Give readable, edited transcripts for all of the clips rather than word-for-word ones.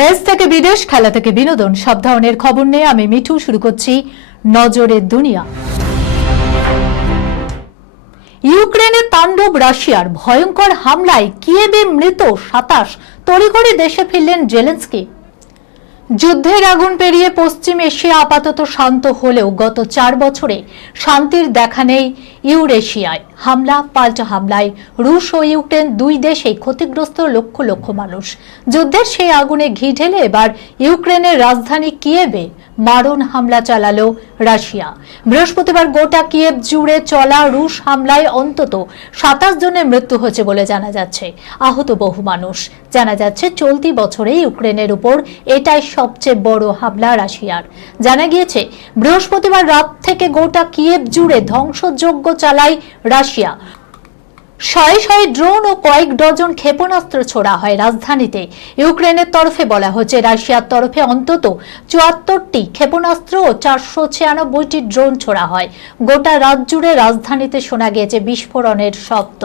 দেশ থেকে বিদেশ, খেলা থেকে বিনোদন, সব ধরনের খবর নিয়ে আমি মিঠু শুরু করছি নজরের দুনিয়া। ইউক্রেনের তাণ্ডব, রাশিয়ার ভয়ঙ্কর হামলায় কিয়েভে মৃত 27, তড়িঘড়ি দেশে ফিরলেন জেলেন্সকি। যুদ্ধের আগুন পেরিয়ে পশ্চিম এশিয়া আপাতত শান্ত হলেও গত 4 বছরে শান্তির দেখা নেই ইউরেশিয়ায়। হামলা পাল্টা হামলায় রুশ ও ইউক্রেন দুই দেশেই ক্ষতিগ্রস্ত লক্ষ লক্ষ মানুষ। যুদ্ধের সেই আগুনে ঘি ঢেলে এবার ইউক্রেনের রাজধানী কিয়েভে মারণ হামলা চালালো রাশিয়া। বৃহস্পতিবার গোটা কিয়েভ জুড়ে চলা রুশ হামলায় অন্তত 27 জনের মৃত্যু হয়েছে বলে জানা যাচ্ছে। আহত বহু মানুষ। জানা যাচ্ছে চলতি বছরে ইউক্রেনের উপর এটাই সবচেয়ে বড় হামলা রাশিয়ার। জানা গিয়েছে বৃহস্পতিবার রাত থেকে গোটা কিয়েভ জুড়ে ধ্বংসযজ্ঞ চালায় রাশিয়া। শয়ে শয়ে ড্রোন ও কয়েক ডজন ক্ষেপণাস্ত্র ছোড়া হয় রাজধানীতে। ইউক্রেনের তরফে বলা হচ্ছে রাশিয়ার তরফে অন্তত 74টি ক্ষেপণাস্ত্র ও 496টি ড্রোন ছোড়া হয়। গোটা রাত জুড়ে রাজধানীতে শোনা গিয়েছে বিস্ফোরণের শব্দ।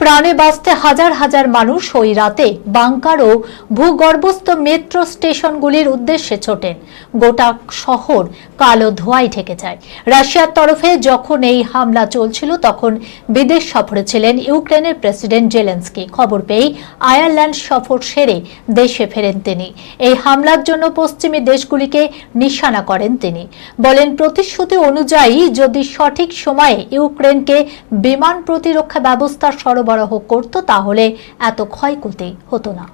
প্রাণে বাঁচতে হাজার হাজার মানুষ ওই রাতে বাংকার ও ভূগর্ভস্থ মেট্রো স্টেশনগুলির উদ্দেশ্যে ছোটেন। গোটা শহর কালো ধোঁয়ায় ঢেকে যায়। রাশিয়ার তরফে যখন এই হামলা চলছিল তখন বিদেশ সফরে ছিলেন ইউক্রেনের প্রেসিডেন্ট জেলেন্সকি। খবর পেয়ে আয়ারল্যান্ড সফর সেরে দেশে ফেরেন তিনি। এই হামলার জন্য পশ্চিমী দেশগুলিকে নিশানা করেন তিনি। বলেন প্রতিশ্রুতি অনুযায়ী যদি সঠিক সময়ে ইউক্রেনকে বিমান প্রতিরক্ষা ব্যবস্থা সরবরাহ করত তাহলে এত ক্ষয়ক্ষতি হতো না।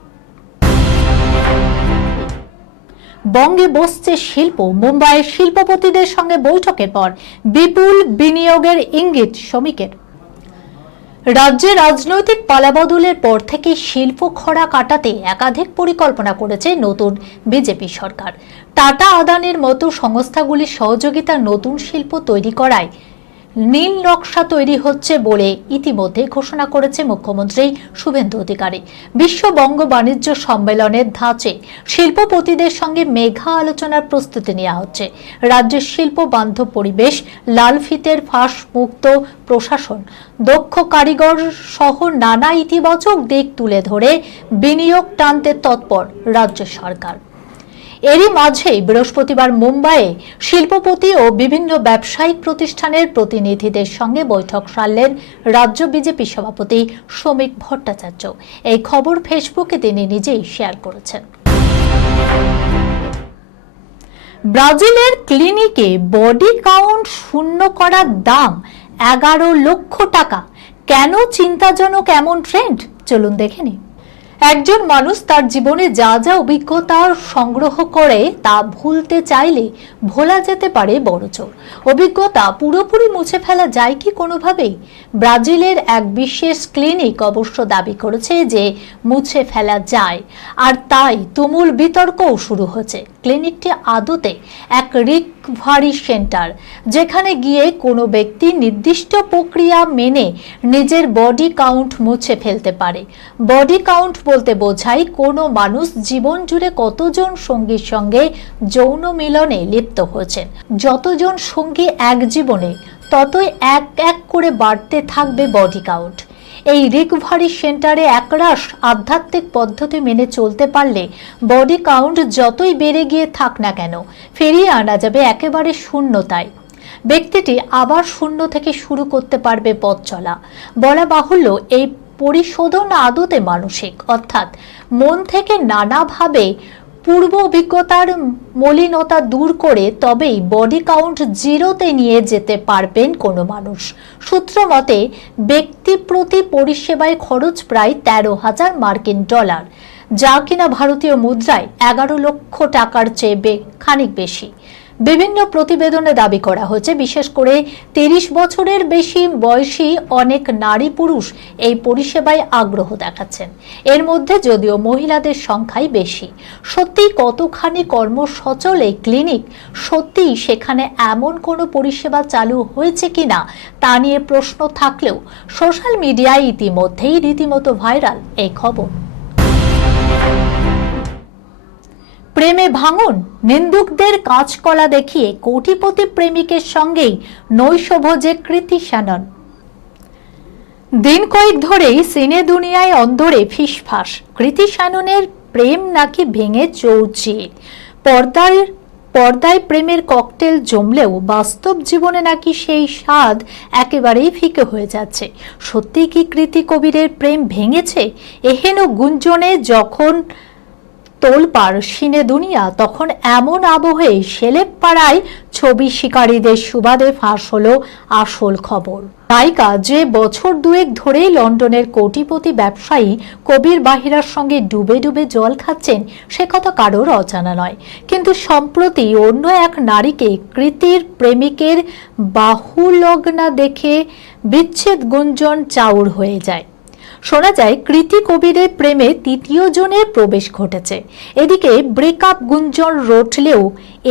বঙ্গে বসছে শিল্প। মুম্বাইয়ের শিল্পপতিদের সঙ্গে বৈঠকের পর বিপুল বিনিয়োগের ইঙ্গিত শ্রমিকের। রাজ্যে রাজনৈতিক পালাবদলের পর থেকে শিল্প খরা কাটাতে একাধিক পরিকল্পনা করেছে নতুন বিজেপি সরকার। টাটা, আদানির মতো সংস্থাগুলির সহযোগিতা নতুন শিল্প তৈরি করায় নীল নকশা তৈরি হচ্ছে বলে ইতিমধ্যে ঘোষণা করেছে মুখ্যমন্ত্রী শুভেন্দু অধিকারী। বিশ্ব বঙ্গ বাণিজ্য সম্মেলনের ধাঁচে শিল্পপতিদের সঙ্গে মেঘা আলোচনার প্রস্তুতি নেওয়া হচ্ছে। রাজ্যের শিল্প বান্ধব পরিবেশ, লাল ফিতের ফাঁস মুক্ত প্রশাসন, দক্ষ কারিগর সহ নানা ইতিবাচক দিক তুলে ধরে বিনিয়োগ টানতে তৎপর রাজ্য সরকার। এরই মাঝে বৃহস্পতিবার মুম্বাইয়ে শিল্পপতি ও বিভিন্ন ব্যবসায়িক প্রতিষ্ঠানের প্রতিনিধিদের সঙ্গে বৈঠক সারলেন রাজ্য বিজেপি সভাপতি শ্রমিক ভট্টাচার্য। এই খবর ফেসবুকে তিনি নিজেই শেয়ার করেছেন। ব্রাজিলের ক্লিনিকে বডি কাউন্ট শূন্য করার দাম 11 লক্ষ টাকা। কেন চিন্তাজনক এমন ট্রেন্ড? চলুন দেখে নিই। একজন মানুষ তার জীবনে যা যা অভিজ্ঞতা সংগ্রহ করে তা ভুলতে চাইলে ভোলা যেতে পারে বড়জোর। অভিজ্ঞতা পুরোপুরি মুছে ফেলা যায় কি কোনোভাবেই? ব্রাজিলের এক বিশেষ ক্লিনিক অবশ্য দাবি করেছে যে মুছে ফেলা যায়, আর তাই তুমুল বিতর্কও শুরু হয়েছে। ক্লিনিকটি আদতে এক রিকভারি সেন্টার, যেখানে গিয়ে কোনো ব্যক্তি নির্দিষ্ট প্রক্রিয়া মেনে নিজের বডি কাউন্ট মুছে ফেলতে পারে। বডি কাউন্ট বলতে বোঝায় কোনো মানুষ জীবন জুড়ে কতজন সঙ্গীর সঙ্গে যৌন মিলনে লিপ্ত হয়েছেন। যতজন সঙ্গী এক জীবনে, ততই এক এক করে বাড়তে থাকবে বডি কাউন্ট। এই রিকভারি সেন্টারে একরাশ আধ্যাত্মিক পদ্ধতি মেনে চলতে পারলে বডি কাউন্ট যতই বেড়ে গিয়ে থাক না কেন, ফিরিয়ে আনা যাবে একেবারে শূন্যতায়। ব্যক্তিটি আবার শূন্য থেকে শুরু করতে পারবে পথ চলা। বলা বাহুল্য, এই পরিশোধন আদতে মানসিক, অর্থাৎ মন থেকে নানাভাবে পূর্ব অভিজ্ঞতার মলিনতা দূর করে তবেই বডি কাউন্ট জিরোতে নিয়ে যেতে পারবেন কোনো মানুষ। সূত্র মতে ব্যক্তি প্রতি পরিষেবায় খরচ প্রায় 13,000 মার্কিন ডলার, যা কিনা ভারতীয় মুদ্রায় 11 লক্ষ টাকার চেয়ে খানিক বেশি। বিভিন্ন প্রতিবেদনে দাবি করা হয়েছে বিশেষ করে 30 বছরের বেশি বয়সী অনেক নারী পুরুষ এই পরিষেবায় আগ্রহ দেখাচ্ছেন। এর মধ্যে যদিও মহিলাদের সংখ্যাই বেশি। সত্যিই কতখানি কর্মসচল এই ক্লিনিক? সত্যিই সেখানে এমন কোনো পরিষেবা চালু হয়েছে কিনা তা নিয়ে প্রশ্ন থাকলেও সোশ্যাল মিডিয়ায় ইতিমধ্যেই রীতিমতো ভাইরাল এই খবর। প্রেমে ভাঙন, নিন্দুকদের কাঁচকলা দেখিয়ে কোটিপতি প্রেমিকের সঙ্গেই নৈশভোজে কৃতি শ্যানন। দিন কয়েক ধরেই সিনে দুনিয়ায় অন্দরে ফিসফাস। কৃতি শ্যাননের প্রেম নাকি ভেঙে চৌচির। পর্দায় প্রেমের ককটেল জমলেও বাস্তব জীবনে নাকি সেই স্বাদ একেবারেই ফিকে হয়ে যাচ্ছে। সত্যি কি কৃতি কবিরের প্রেম ভেঙেছে? এহেন গুঞ্জনে যখন তোলপাড় সিনে দুনিয়া, তখন এমন আবহে সেলেবপাড়ায় ছবি শিকারীদের সুবাদে ফাঁস হলো আসল খবর। নায়িকা যে বছর দুয়েক ধরেই লন্ডনের কোটিপতি ব্যবসায়ী কবির বাহিরার সঙ্গে ডুবে ডুবে জল খাচ্ছেন, সে কথা কারোর অজানা নয়। কিন্তু সম্প্রতি অন্য এক নারীকে কৃতির প্রেমিকের বাহুলগ্না দেখে বিচ্ছেদ গুঞ্জন চাউর হয়ে যায়। শোনা যায় কৃতি কবিরের প্রেমে তৃতীয় জনের প্রবেশ ঘটেছে। এদিকে ব্রেকআপ গুঞ্জন রটলেও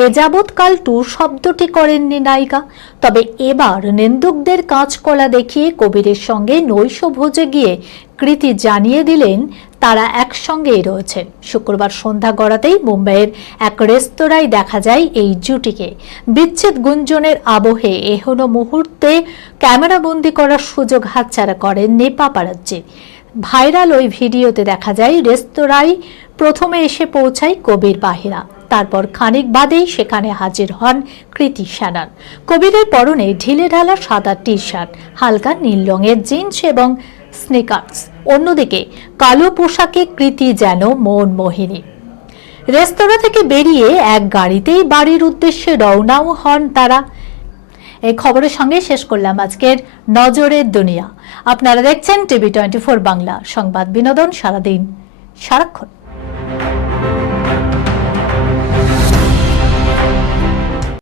এ যাবৎকাল ট্যুর শব্দটি করেননি নায়িকা। তবে এবার নিন্দুকদের কাঁচকলা দেখিয়ে কবিরের সঙ্গে নৈশভোজে গিয়ে কৃতি জানিয়ে দিলেন তারা একসঙ্গেই রয়েছে। শুক্রবার সন্ধ্যা গড়াতেই মুম্বাইয়ের এক রেস্তোরাঁয় দেখা যায় এই জুটিকে। বিচ্ছেদ গুঞ্জনের আবহে এহেন মুহূর্তে ক্যামেরাবন্দি করার সুযোগ হাতছাড়া করেননি পাপারাজ্জি। ভাইরাল ওই ভিডিওতে দেখা যায় রেস্তোরাঁয় প্রথমে এসে পৌঁছায় কবির বাহিরা, তারপর খানিক বাদেই সেখানে হাজির হন কৃতি শ্যানন। কবিরের পরনে ঢিলেঢালা সাদা টি শার্ট, হালকা নীল রঙের জিন্স এবং স্নিকার্স। অন্যদিকে কালো পোশাকে কৃতি যেন মনমোহিনী। রেস্তোরাঁ থেকে বেরিয়ে এক গাড়িতেই বাড়ির উদ্দেশ্যে রওনাও হন তারা। এই খবরের সঙ্গে শেষ করলাম আজকের নজরের দুনিয়া। আপনারা দেখছেন টিভি 24 বাংলা, সংবাদ বিনোদন সারাদিন সারাক্ষণ।